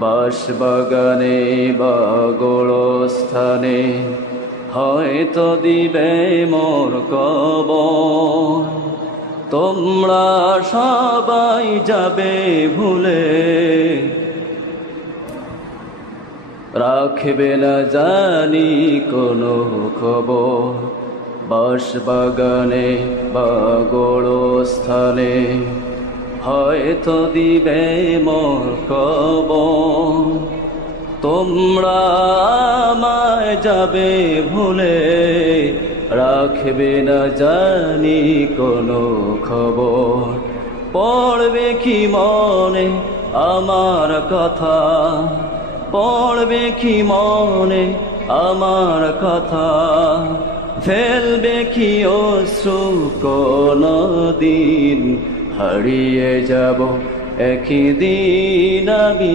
বাঁশবাগানে বা গোরস্থানে হয়তো দিবে মোর কবর। তোমরা সবাই যাবে ভুলে, রাখবে না জানি কোনো খবর। বাঁশবাগানে বা গোরস্থানে হয়তো দিবে মোর কবর। তোমরা আমায় যাবে ভুলে, রাখবে না জানি কোনো খবর। পড়বে কি মনে আমার কথা, পড়বে কি মনে আমার কথা, ফেলবে কি অশ্রু কোনদিন, হারিয়ে যাব একদিন আমি।